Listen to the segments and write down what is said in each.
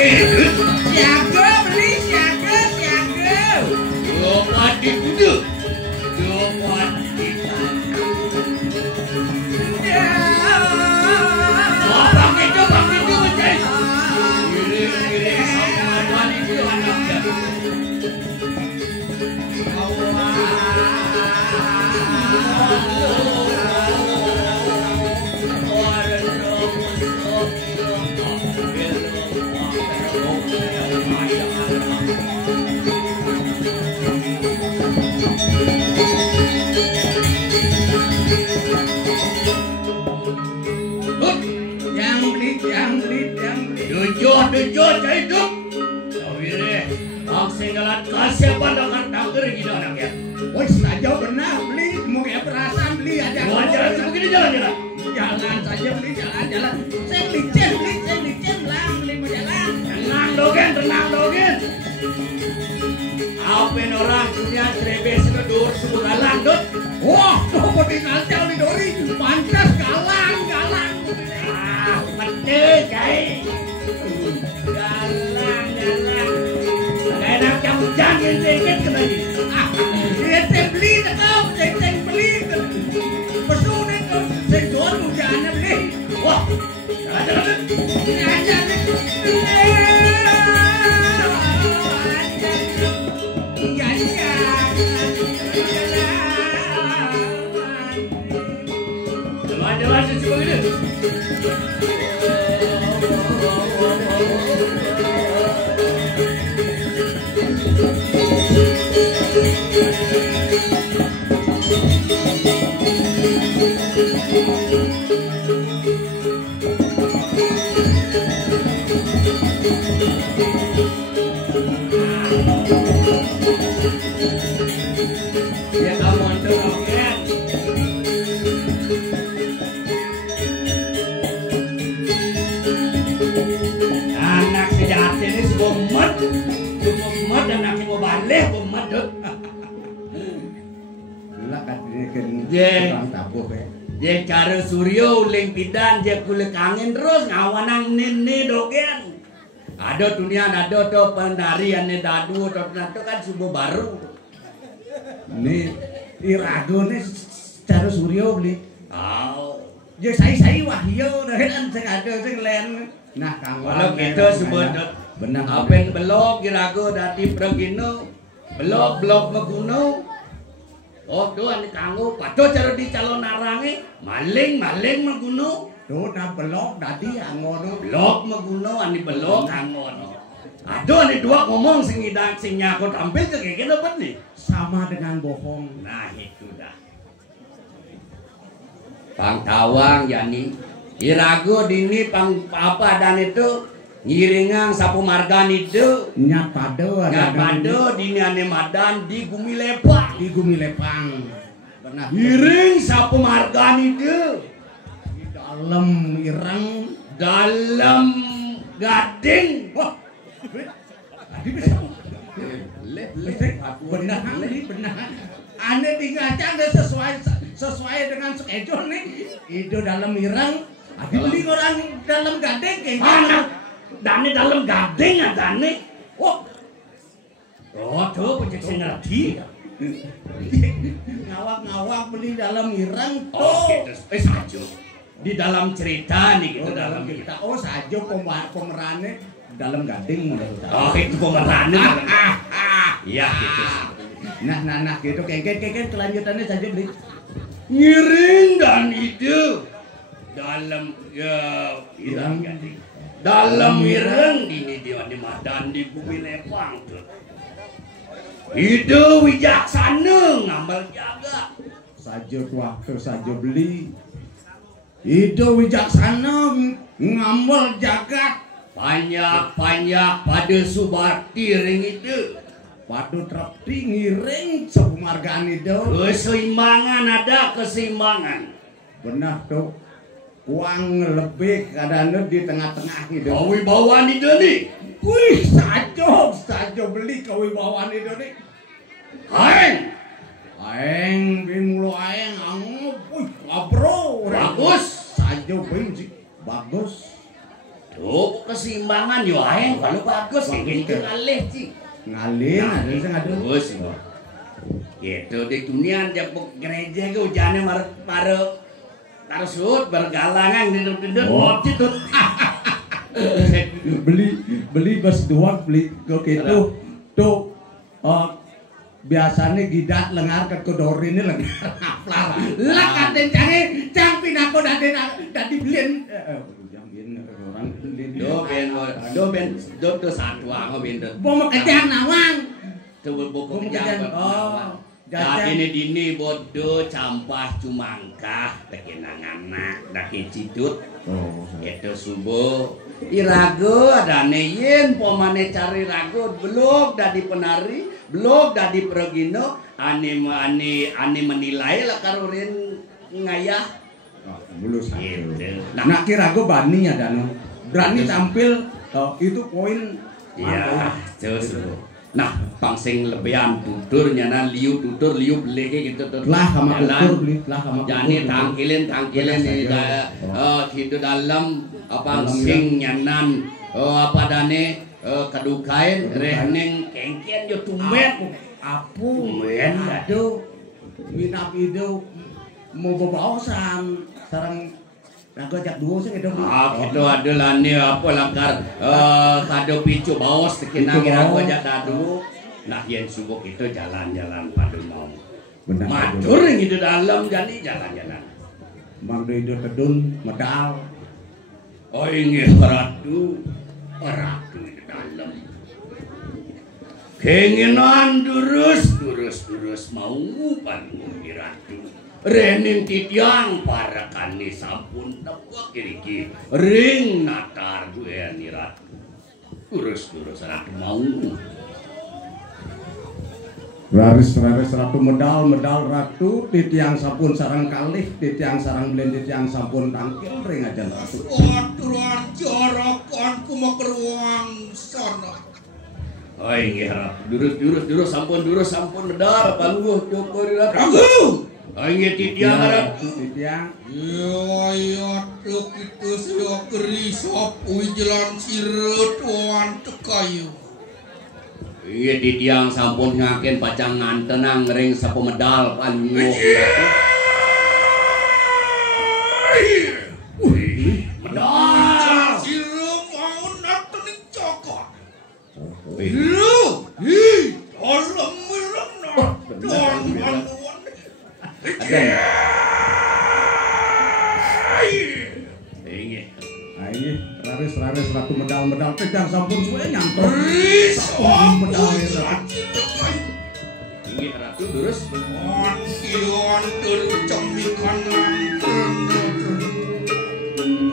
Siaga beli siaga. Dapat dikudu. Dapat ditanya. Bang itu betul. Kiri sama Tuhan itu anaknya. Yang beli. Dujur hidup. Tawire, ang singgalan kasih pandangan tangger gitu anaknya. Woi, saja benar beli, mau kayak perasaan beli aja. Jalan begini jalan. Jalan saja beli, jalan. Saya licin lah, beli mau jalan. Tenang dogen. Apen orang punya cerebes ngedur sebulan dot. Wah, kok tinggal jauh di dori, pantas galang. Mati kai. Galang. Enak kamu jangan dikit kembali. Saya beli kau, saya beli. Pesunin kau, saya jual hujannya beli. Wah, jalan. Jalan seperti itu. Ya kamu itu roket. Anak sejati ini sebumet dan anak mau balik bumet tuh. Lah katanya Ye. tabuh ya. Dia cara Suryo uling pidan dia kulek angin terus ngawanang nini dogen. Ada dunia ada tuh penari ane dadu atau nanti kan subuh baru. Ini irago nih cara Suryo beli. Oh. Ya saya wahyo kan sing ada sing len. Nah, kang Kalau gitu sebut benar. apa yang belok irago dati pragino belok meguno. Oh tuh ane kanggo pato cara di calon narange maling meguno. Tuh na belok dadi angono. Belok meguno ane belok angono. Aduh ane dua ngomong sing idang sing nyakot tampil ke kayak dapat nih. Sama dengan bohong. Nah itu dah. Pang tawang yani irago dini pang apa dan itu ngiringang sapu margan itu Nyat pado dini ane madan di Gumi Lepang. di Gumi Lepang. Benar. Ngiring sapu margan itu Di dalam ireng. dalam gading. Wah. Tadi bisa. Benar. Ane digaca nggak sesuai dengan schedule nih. Itu dalam ireng. Adi beli orang dalam gading kayak Anak dani dalam gading ada nih. Oh, Tuh pencet sing ngerti. ngawak beli dalam ireng tuh. Oke terus saja di dalam cerita nih gitu dalam kita. Oh saja pemerannya dalam gading menurut saya. Oh itu pemerannya. Iya gitu. Nah gitu kayak kelanjutannya saja beli. Ngiring dan itu dalam ireng gading. Dalam ireng ini dia di madan di Gumi Lepang tuh. Itu wijaksana ngambil jaga. Saja waktu saja beli. Itu wijaksana ngambil jagat. Banyak pada Subakti ring itu. Padu trepti ngiring semargaan itu. Keseimbangan. Benar tuh. Uang lebih kadang di tengah-tengah itu. Kewibawaan itu nih. Wih, saja beli kewibawaan itu nih. Aeng, bimulo aeng, wih, kabro. Bagus. Saja benci, bagus. Oh, keseimbangan yo ae kalau bagus gitu ngalih Ci. Ngalih ada sing adu. Bagus. Gitu di dunia japuk gereja ke ujane karo sud bergalangan dindut-dindut moci tuh. beli bus doang beli kok itu tuh biasanya gidat lengar ke kodori ini lengar ngaplar lah katen cang pinako dadi beliin orang do satwa ngobin mau kejang nawang tuh buku kejang jadi dini bodoh campah cumangkah tekinanganak daki cidut itu subuh irago ada neyen pomane cari rago belum dadi penari belum dadi pergino ani menilai lah karurin ngayah mulus gitu. Nah kirago bani ya dano berani tampil itu poin iya terus nah pangsing lebean tutur nyana liu tutur liu belege gitu tuh lah sama tutur lah sama jani tangkilin di hidup dalam pangsing nyanan apa dane kadukain rehning kengkian yo tumben apu aduh minap itu mau bawasan sarang aku ajak dua sih gitu adalah nih apa langkar kado picu bawas tekinang aku ajak dadu nah yang subuh itu jalan-jalan padu mau matur gitu dalam jadi jalan-jalan mang itu tedun medal oh ini ratu di dalam keinginan durus mau panu ratu rening titiang para kani sampun tepuk kiri ring natar gue ni ratu urus ratu mau raris ratu medal ratu titiang sampun sarang kalih titiang sarang belen titiang sampun tangkil ring aja ratu aturan jarakanku mau keruang sana oh ini ratu durus sampun medal pangguh joko ratu Ayo titiang harap titiang iya truk itu saya kerisop jalan sirut wan tekayu iya titiang sampun ngaken pacang ngantenang ring sapu medal panguh medal sirut mau natening cokot alam milang natan ini raris ratu medal titiang sampun suwe nyantor medal ini ratu durus kion tercemikan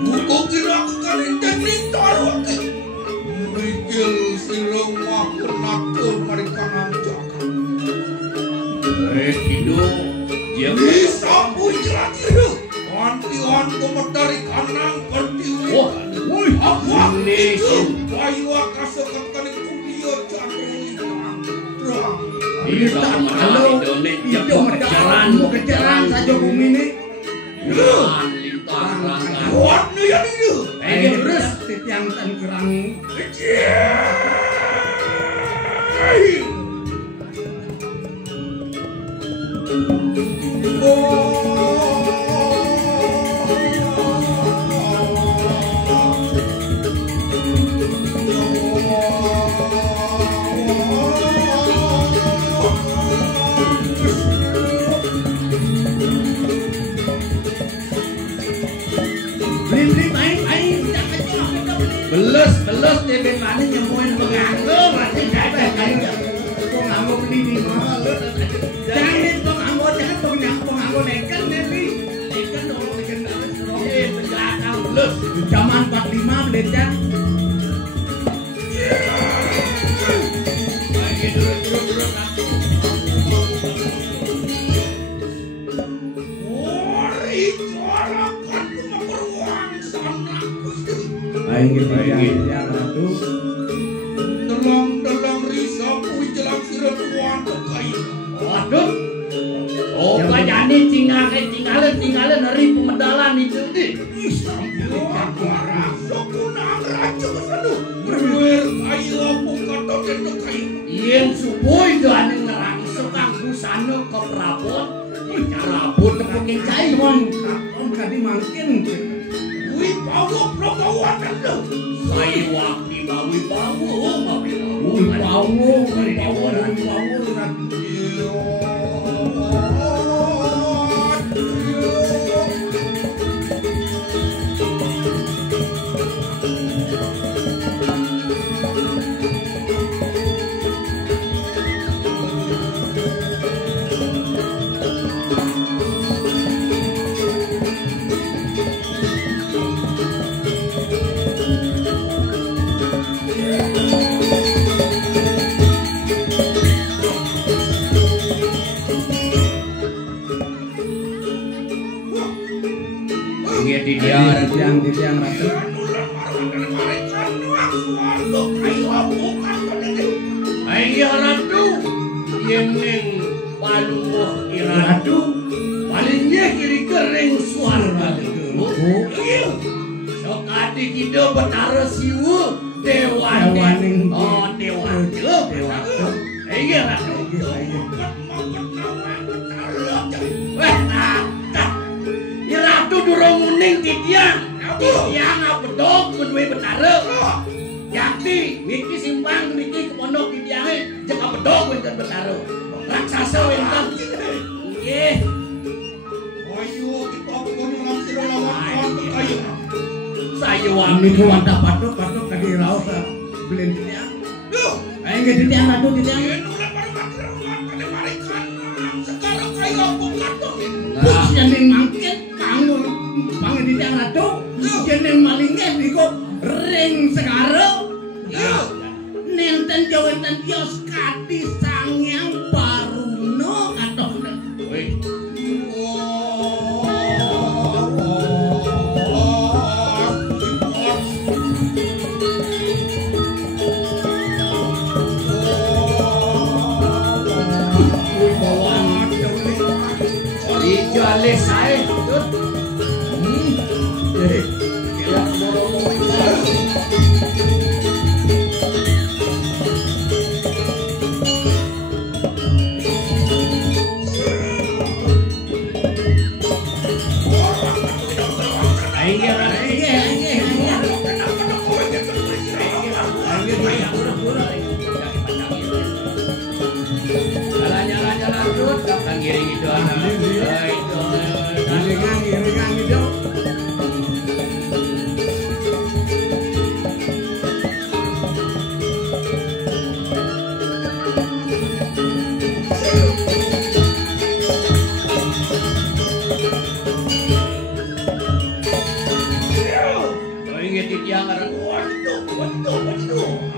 buku kira kali teknik taruh mikil silong waktu natur mereka ngancakan hidup dia bisa punya itu Antian komentari kanang berdiwi apa itu bayu akasakan kali kudio cari halo itu kejaran saja bumi ini lintang kuat nih yang itu terus titiang tan kerang Belos debet mana nyemuin penganggo masih kayak kayak penganggo beli di mana jangan penganggo neken dong neken penjaga belos zaman 45 belanja yang ratu dalam risau jalan sirut wan tekayu waduh oh kayaknya tinggalan hari pemedalan itu nih Suku nagra Yen subuh itu ane ngerang sekang busana ke prabot. Carabot tepukin cai mon. Katon kadi mangkin. Wih, bawa prokawan anda. Saya wakti bawi bawu. Di tiang ratu. Ayah ratu, yang paluh iratu, palingnya kiri kering suara. Sok adik kita betara siwa dewaning. Oh dewa. Ayah ratu. Ratu durung muning titiang abedog bedue betara. Yakti niki simpang niki kepondok titiange jeung abedog wonten betara. Raksasa wonten. Nggih. Ayo kita pokoknya langsung lawan kayu. Saya Wami ku wantah patok kadi raos belen titiang. Ayo ge titiang ratu titiang. Sekarang kayu bukan tuh. Bus yang mangkin pangun di tiang ratu. Jeneng malingnya niku ring sekarang. Nenten jawatan kios kati sangyang paruno katon. Woi. Dijale sae. Jalan-jalan terus, kapan giring itu anak. Giringan itu.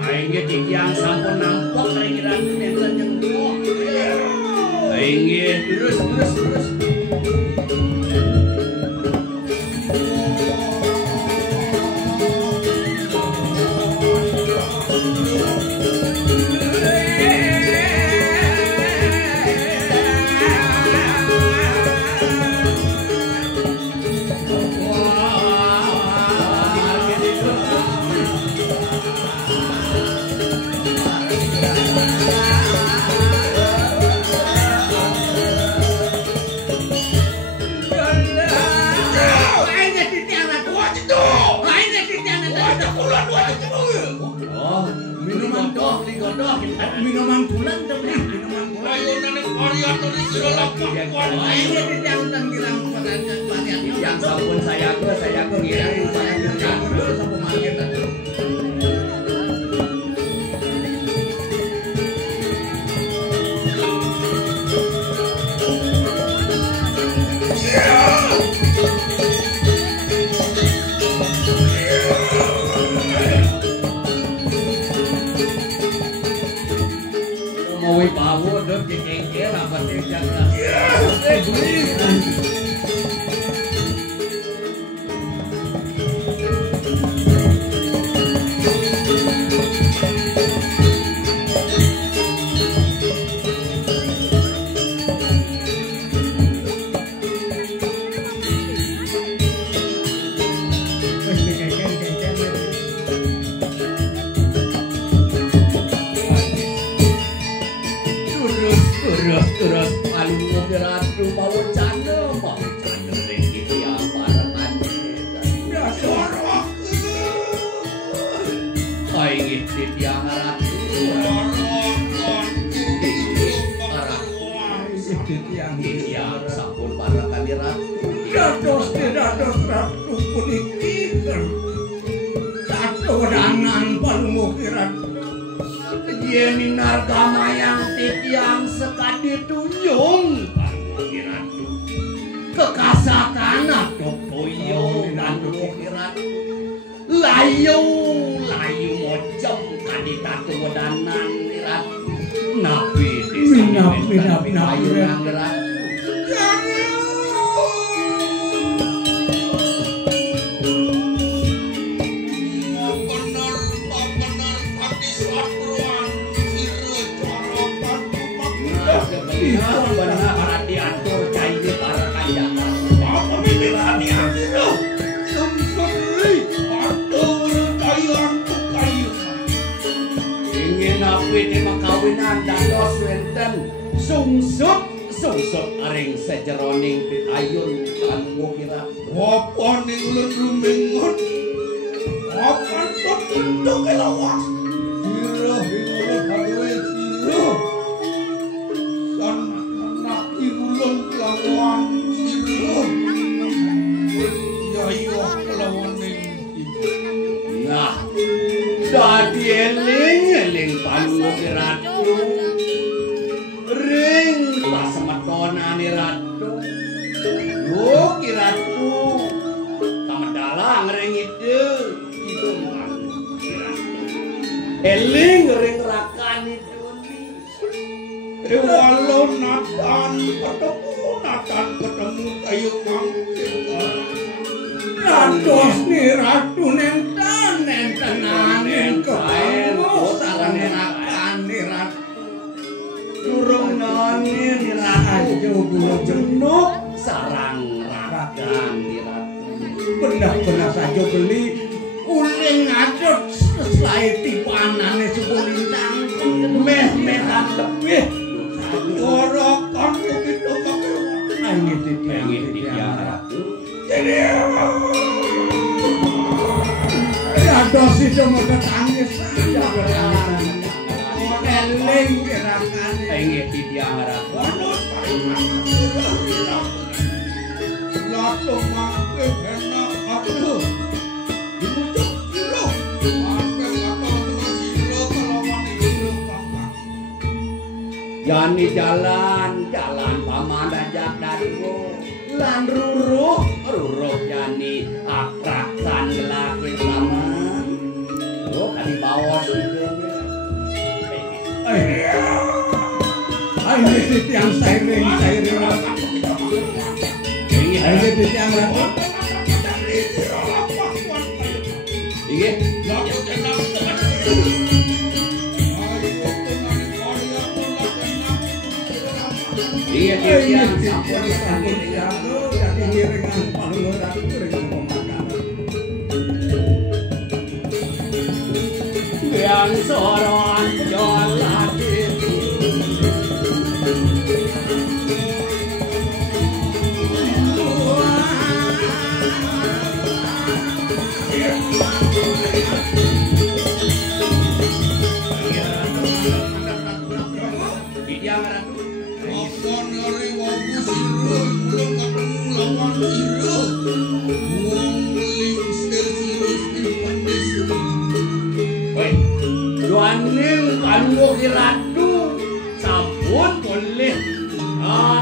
Aing titiang sampun nampak keringiran nenten jeung aing terus. Minuman bulan tuh minuman bulan. Ayo nenek varian dari segala kekuatan. Ini di yang tenggilang varian. Yang sampun saya ke ngiring saya ke sampun market tadi. Mau bawa dok kengkel apa sih jangan. ngiti tiang ratu tiang sampun para kali ratu dados ratu puniki danan palmukiran yen nargama yang tiang sekadi tuyung palmukiran kekasakan atau poyo palmukiran layu mojong kadita tuwadanan ratu napi minapi ayu nang ratu benar diatur cair para kandangan apa mimpi diatur sempurna atur kayang kayu ingin api di makawinan dados wenten sungsut aring sejeroning ayun kanggo kira apa ning ulun rumengon apa bentuk kelawas sira ulun hawe sira ulun kelawan sira ya iya kelawan ning nah dadi eling palung ratu ring pasemetonane ratu yo kiratu kamedalang ring ide kidung kiratu eling ring rakani Walau Nathan ketemu kayu mangkir dados ni ratu nenten ketemu sareng rakan ni ratu durung nani ni ratu jenuk sarang rakan ni ratu benar-benar saja beli uling ngadot selai tipanane sekulintang meh-mehan lebih Orokan begitu pengen dia ratu dados itu mengetangis saja eling gerakan pengen dia ratu lato mangke enak aku dibujuk siro mangke lato dengan siro kelawan siro kakak Yani jalan pamanajak daduo lan ruruh yani akrakan laki taman lo kali bawas itu ini tiang sairing ini tiang ratu ini iya tiang sampun jadi ngiringan palung ratu dengan pemakanan yang soron jalan Duaning kanggo ratu sampun boleh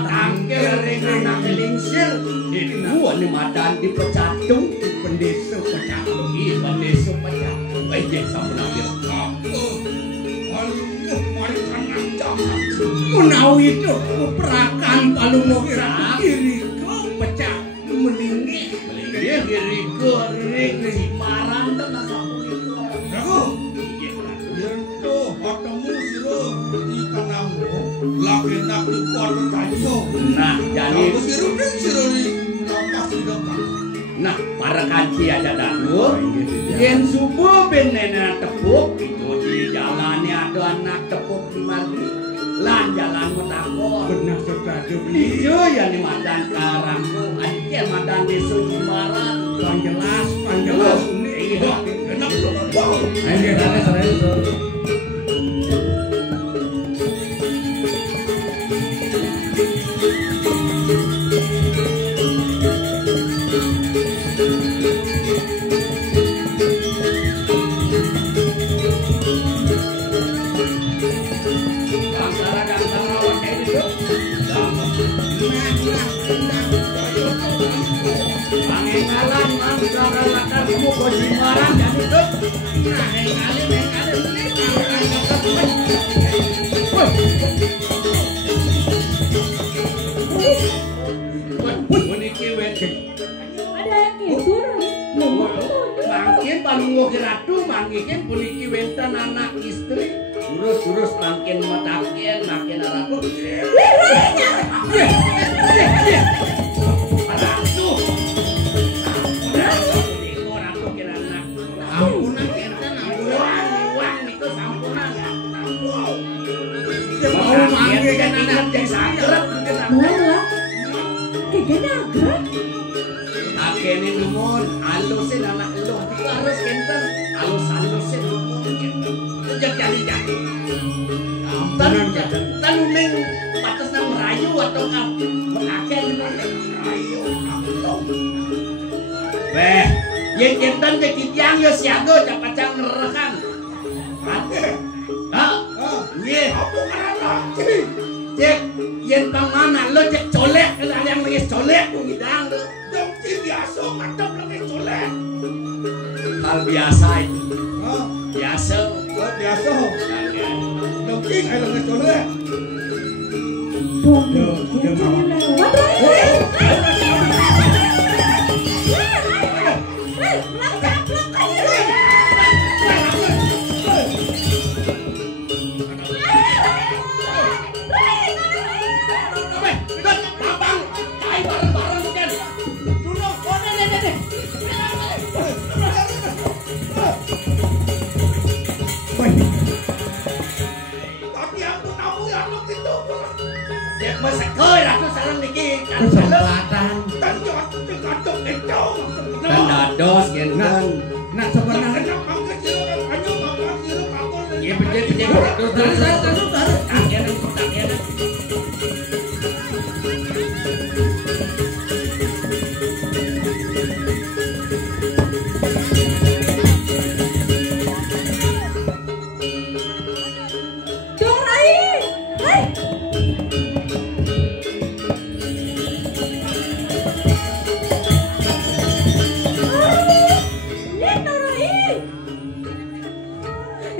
tangkir ring anak lingsir itu ane madan dipecatung pendesa pecatung pendesa pecatung aja sampun ambil menawi itu perakan palung ratu kiri kau pecah melingih kiri ke ring simaran dan sampun itu ketemu siro ikan ambo laki nak dikuat tayo nah jadi siro ni lapas siro nah para kanci aja dadu yen subuh ben nenek tepuk itu di jalannya ada anak tepuk di mari lan jalan mutakor benar setuju iya ya di madan karangku aja madan desa Cimaran panjelas ini enak dong ini Jimaran jadi tuh. Nah, kali Puniki wet. Ada kitur. Mangkin panunggu ratu mangkin puniki wenten anak istri. Urus mangkin matakin makin ratu. Ratu. Ratu kira anak. ampunan kenten ampunan. Wang itu sampunan. Mau manggil kan anak jadi sagrep. Malah. Kayak nagrek. Akenin numun halusin anak lu. Tiga harus kenten halus-halusin numun kenten. Sejak jadi. Tan ming patas nang merayu atau kap mengaken merayu. Weh, yen kenten jadi tiang yo siago capacang ngerekan. Ha? Nggih. Apa karana? Cek yen pamana lo cek colek ada yang lagi colek ku ngidang lo. Dong biasa macam lagi colek. Hal biasa itu. Biasa. Biasa. Dongking ay lang ito na. Kesempatan. Dan dados genteng. Nah sebenarnya Iya pejek terus. Akhirnya. Dong Rai. Hai.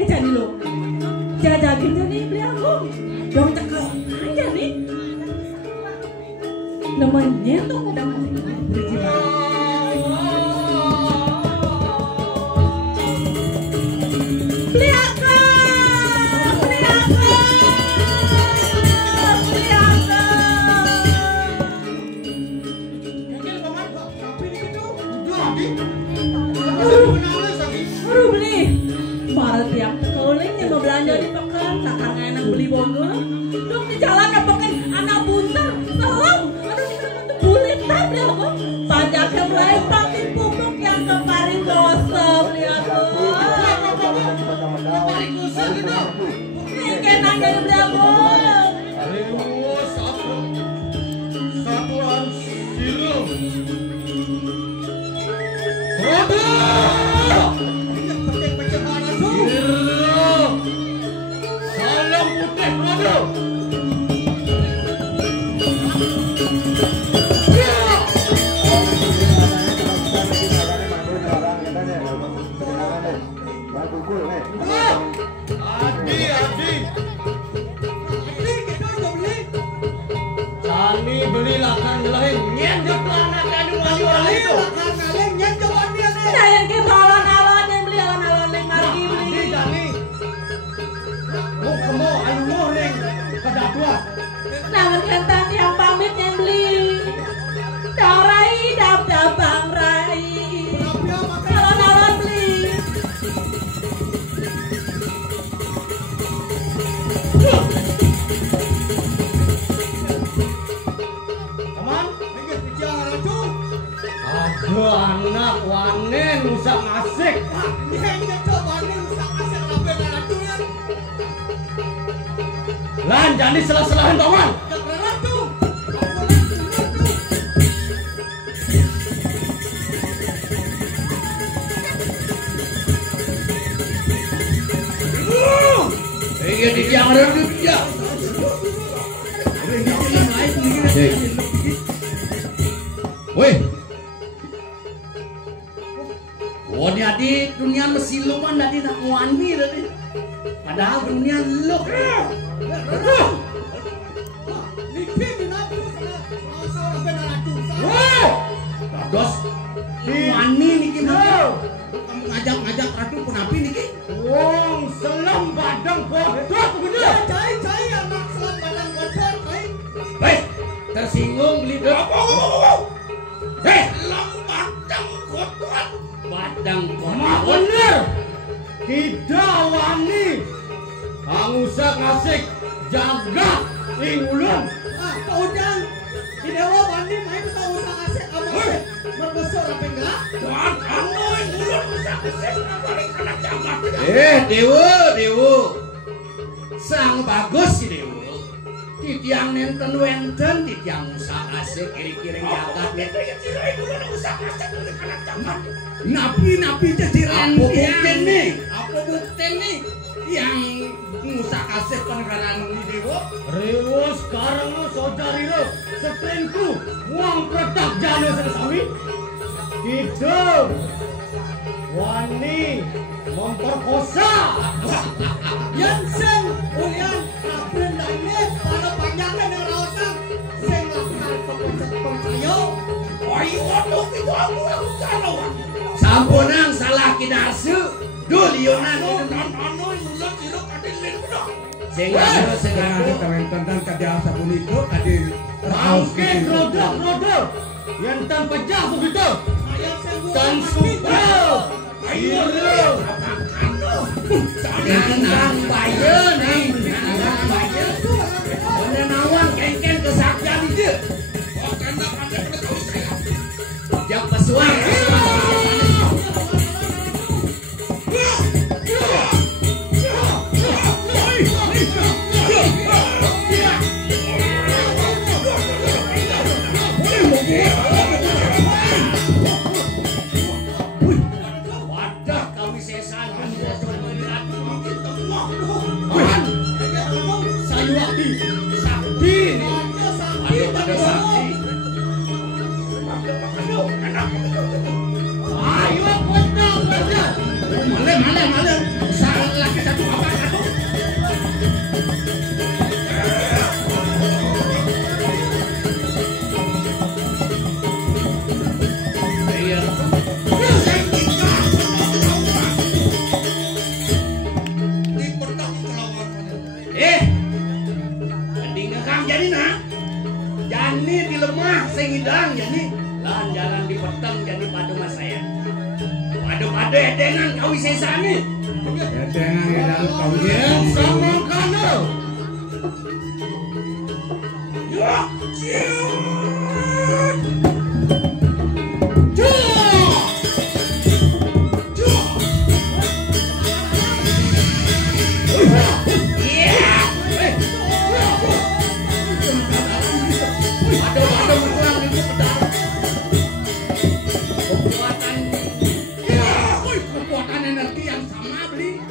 Jadi lo, jagain jadi beli aku, dong cakap aja nih. Namanya tuh udah beli aku. Baru beli. Para tiap keliling yang mau belanja di pekan, takar enak beli bonggol. Dong di jalan dapetin anak buntar, serem. Aduh itu bulitan beli aku. Pajaknya melempang di pupuk yang kemarin gosok beli aku. Ini kenang jadi beli aku. Satuan silu. Salam putih bro. Adi. Kami beli lakan lain. Nyen di pelana kanu wali itu. Saya ke alon-alon yang beli alon-alon yang margi beli. Kamu ayo ring kedua. Namun kentang yang pamit yang beli. Darai dap bang rai. Alon-alon beli. Teman, mikir bicara tuh. Aduh anak wanen usah ngasik. Nyenyak tuh wanen usah ngasik apa yang tuh ya. Lan jadi selah-selahan paman. Jangan tuh. Iya di jangan dia. Woi. Oh ini dunia mesiluman tadi nak wani tadi. Padahal dunia lu. Niki dinapur sana seorang penaratu. Wah, dos wani niki mah. Kamu ngajak ratu penapi niki. Wong selam badang kodok begitu. Cai anak selam badang kodok cai. Hei, tersinggung lidah. Hei, selam badang kodok. Badang kodok. Bener. Kita wani. Angusah ngasih jaga ulun. Kaudang di dewa wani main kau usah ngasih apa berbesar apa enggak? Tuan anu ulun bisa kesek balik kana jagat. Dewa. Sang bagus si Dewa. Titiang nenten wenten titiang usah asik kiri-kiri jagat itu ya cirai ulun usah asik balik kana jagat. Napi jadiran apa bukti nih yang ngusah kasih penegaran di Dewa. Rewo sekarang saudari lo setrinku uang petak jana sesami. Kita wani memperkosa. Yang seng uyan kabel lainnya pada panjangnya dengan rawasan seng lakukan percaya. Ayo aduh itu aku kalau sampunang salah kidasu dulionan anu ulah siruk adilin kuda. Sengaja tentang kadiasa puniko kadir Bangke rodok yang tanpa jah begitu. Dan suka. Ayo. Jangan bayo nih. Jangan bayo. Mana nawang kengken kesaktian itu. Karena ada tahu saya. Jak pesuang. Wadah kami sesan Sayuati sakti. aduh pada sakti. Ayo potong aja. Male. Saat laki satu apa satu. Jani di lemah sehidang jani lan jalan di peteng jani pada mas saya. Pada edengan kawi sesani. Edengan edan kawi Sama kana. Kekuatan energi yang sama beli.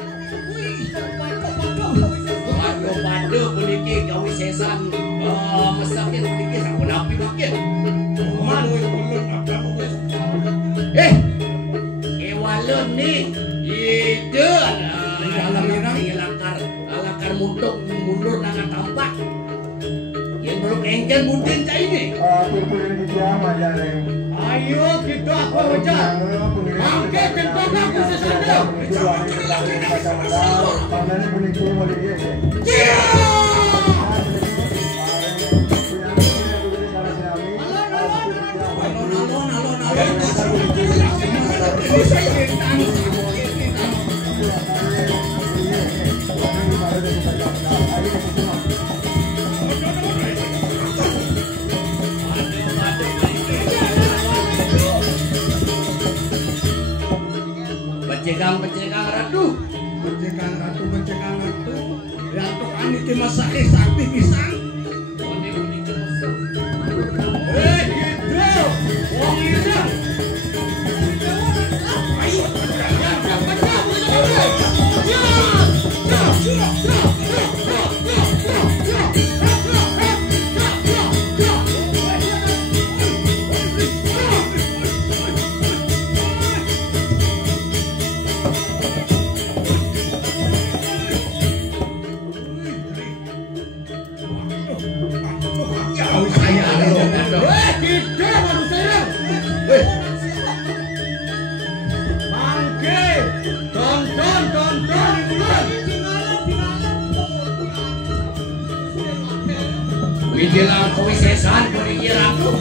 Waduh puniki kawi sesan mesakin puniki sakun api makin. Ewalon nih ide alakar mundur nang tampak. Yang belum engken budin cai ini. Ayo kita apa aja. Bangke tempat aku sesanda. Pencekang ratu. Bencekang ratu. Ratu aniki masake sakti pisang. Gitu. Wong ini. Ayo. Bidilang kawisesan ko ni Ratu.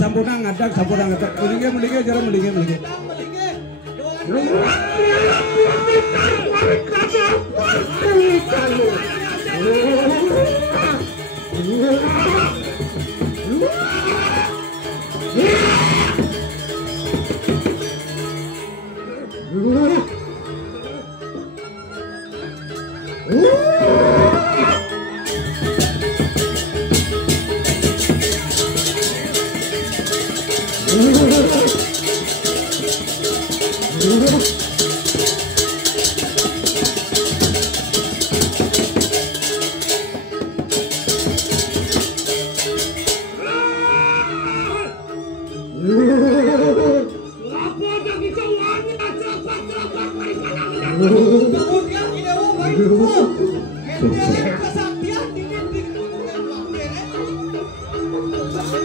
Sampunang ngadak melingge jarang melingge.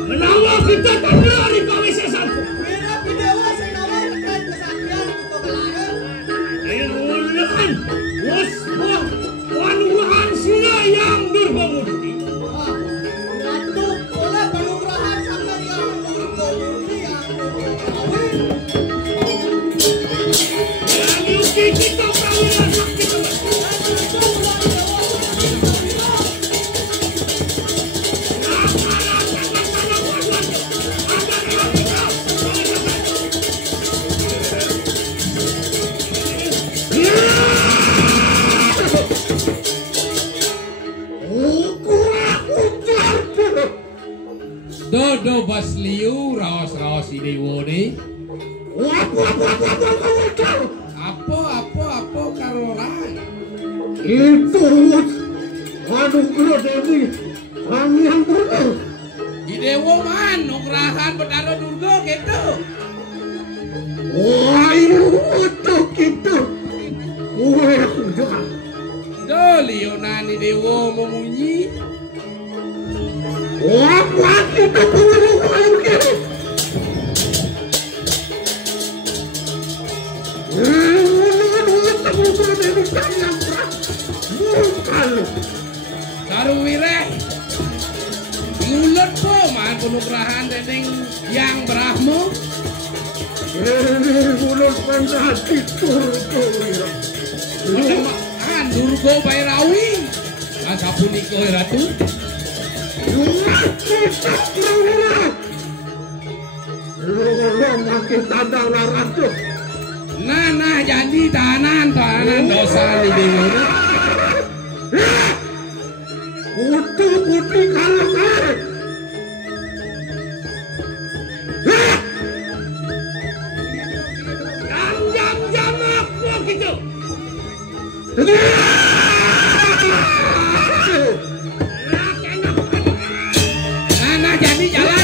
Menawa kita terlari kami sesanku. Ayuhan, wasbah, wanuhan sila yang berbamudi. Kita kawin sakti ada Dodo basliu raos-raos si dewo ni. Apa karorai. Itu aduh bro Dewi kami yang bener. Di dewo man nugrahan Betara Durga gitu. Wah itu gitu. Wah aku jangan. Do Leonani dewo memunyi. Wah kita perlu begini. Saru wireh. Ngulut po man penugrahan dening yang Brahmo. Mulut penghati turun. Durga Bairawi. Sapunika ratu. Makin tandang ratu. Nah janji tahanan dosa di dewa. Putih kalau kare. Jam apa gitu? Nah jadi jalan.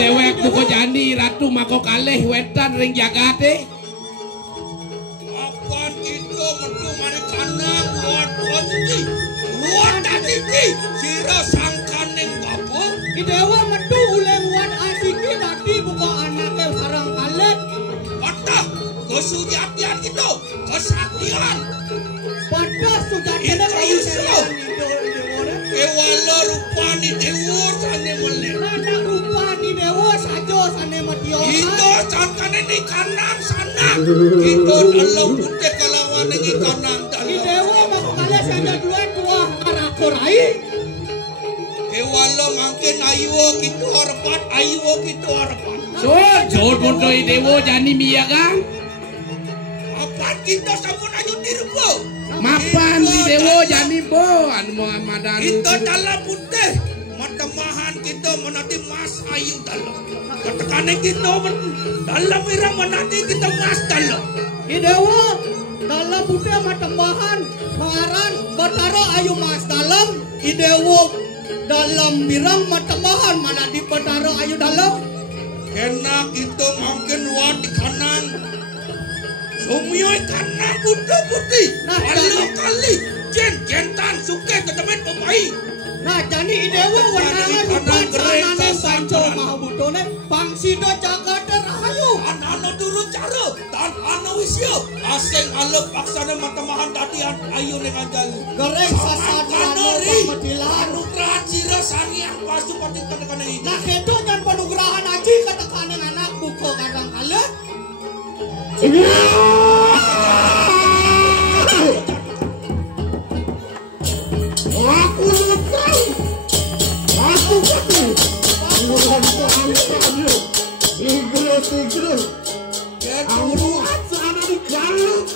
Dewek buko jani ratu mako kalih wetan ring jagate. Apan kita metu mari kanang buat siji. Luat siji sira sangkaning bapak. Ki dewa metu uleng wan asiki tadi buka anake sarang kalih. Patah kesujatian kita, kesaktian. Pada sujatian iso. Ewala rupani dewa sane meleh. Nana rupani dewa sajo sane matiosan. Kita sangkane di kanang sana. Kita dalam putih kalawan di kanang dalam. Ki dewa mako kalih saja dua arakorai. Ewala mangkin ayo kita harapan, ayo kita harapan. Jod bondo dewo jani miyagang. Apan kita sampun ayo dirbo. Mapan di dewo jani bo anu Muhammadan. Kita dalam putih matemahan kita menanti mas ayu dalam. Ketekanan kita dalam irang menanti kita mas dalam. Ki dewa dalam putih matambahan pangaran Betara ayu mas dalam. Ki dewa dalam birang matambahan mana di Betara ayu dalam. Kena kita mungkin wad di kanan. Sumioy kanang putih-putih. Alu kali jentan suke tetemen pemain. Nah jadi idewa warnanya bukan sanane sanco mahabutone pangsida jagate rahayu. Ano turun cara dan ano wisyo asing alep paksana matamahan dadian ayu ning anjali. Goreng sasadana pamedilan anugerah sira sangiang pasupati tekan ini. nah itu nyan panugrahan aji katekaning anak buko kadang kalih. Aku tahu. Aku tahu. Sigro. Aku ada di kalau.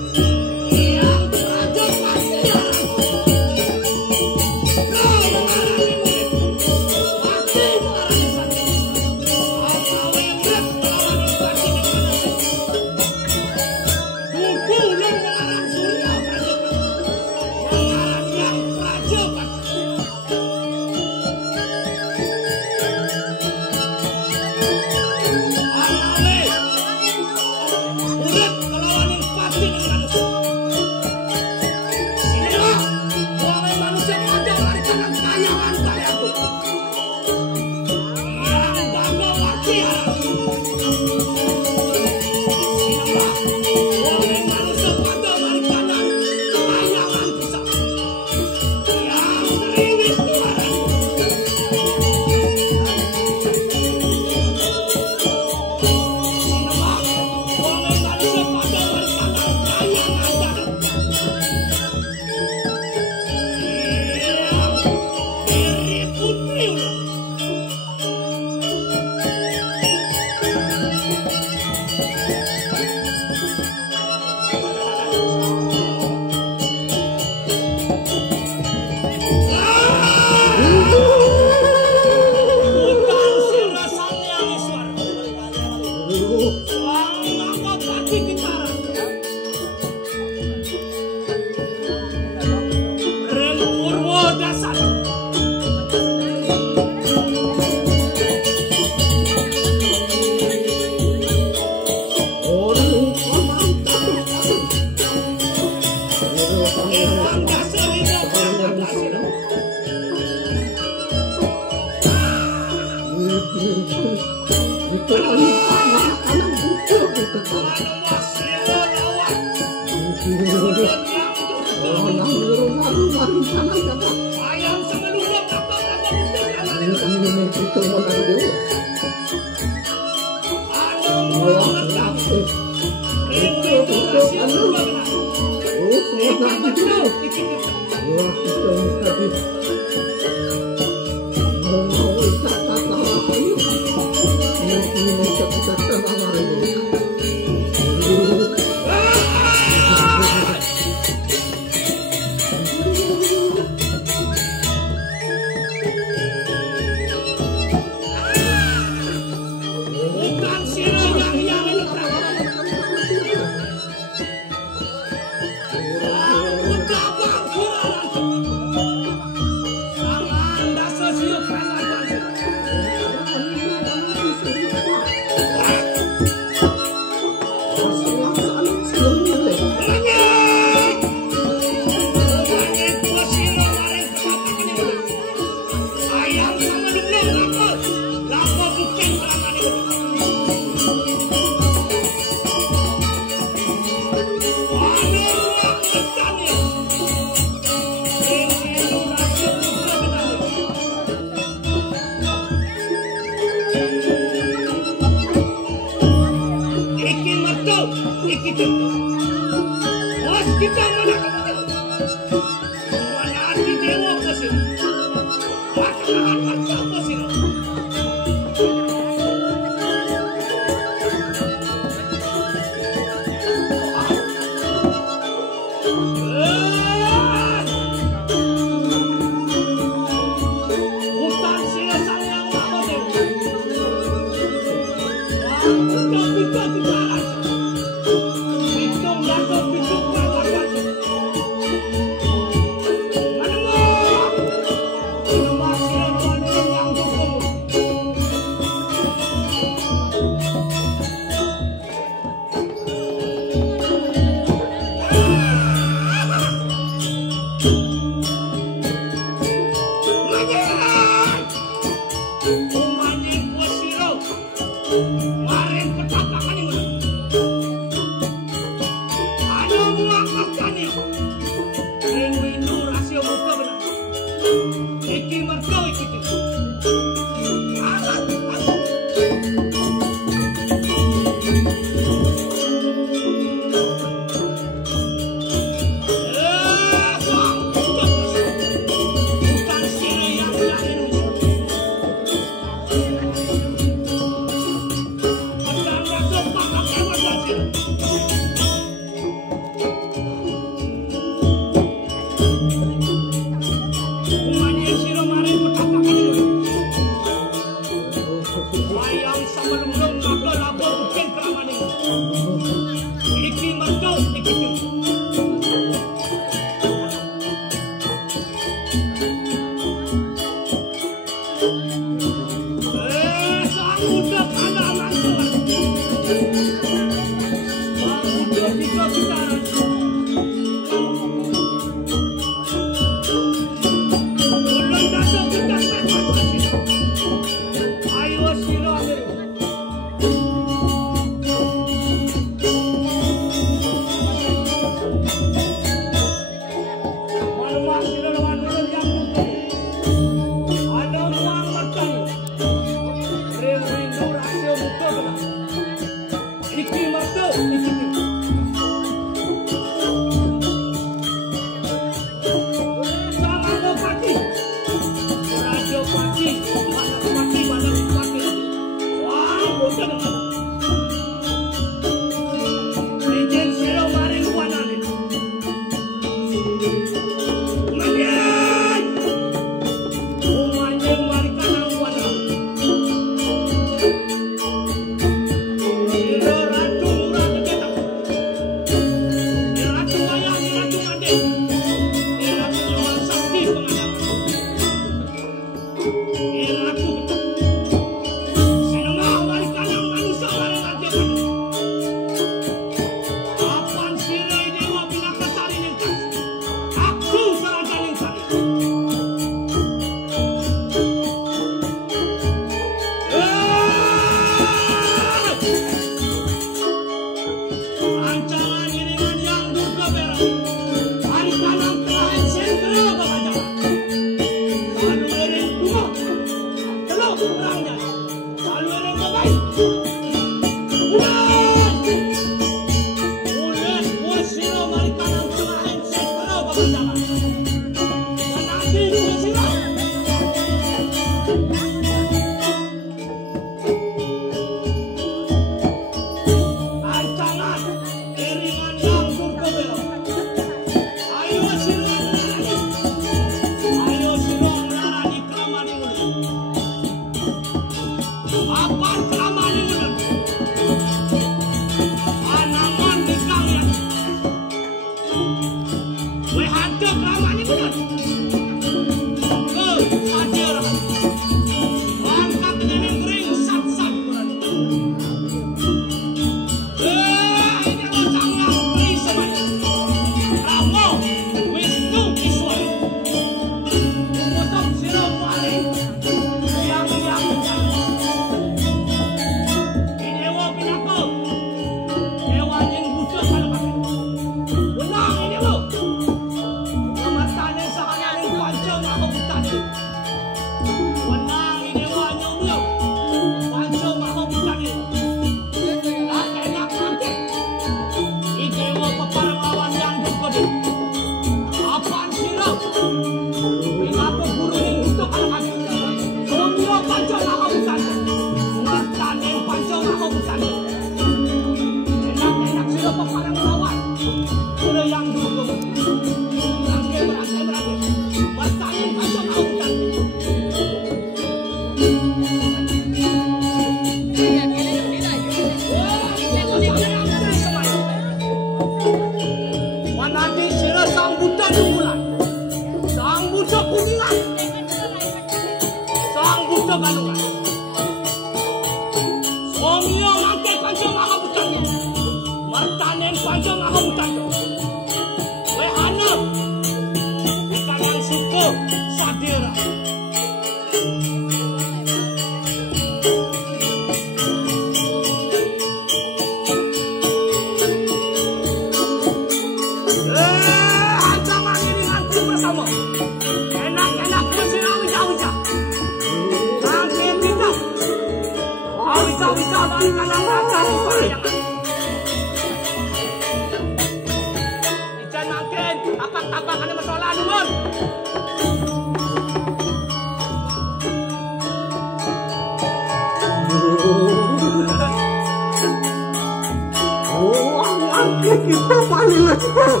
Kita paling lezat.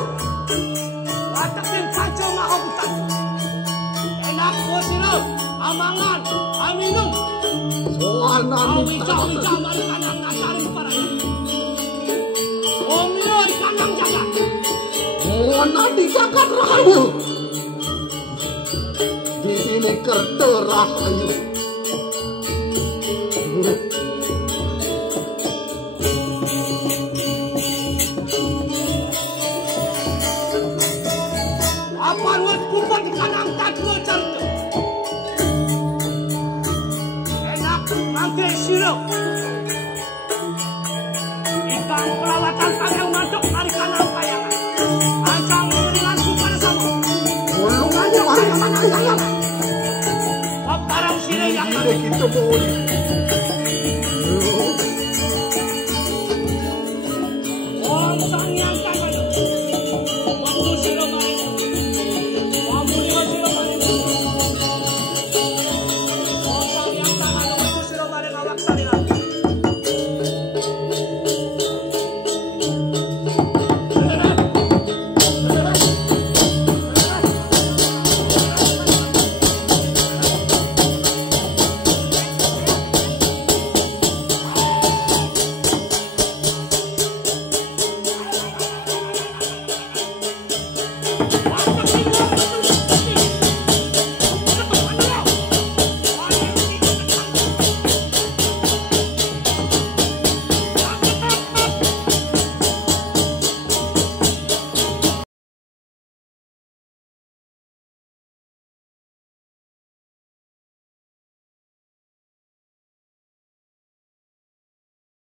Watakin kacau mahabutan. Enak bosino, amangan, aminum. Soal nabi cawi-cawi kanang nasarin parang. Omyo kanang jaga. Oh nabi jagat rahayu. Di sini kerta rahayu. Ikan perawatan kalian masuk dari kanan kayangan. Ancang dengan pada sama. Ulungannya orang yang mana sayang. Parang sila yang kita boleh.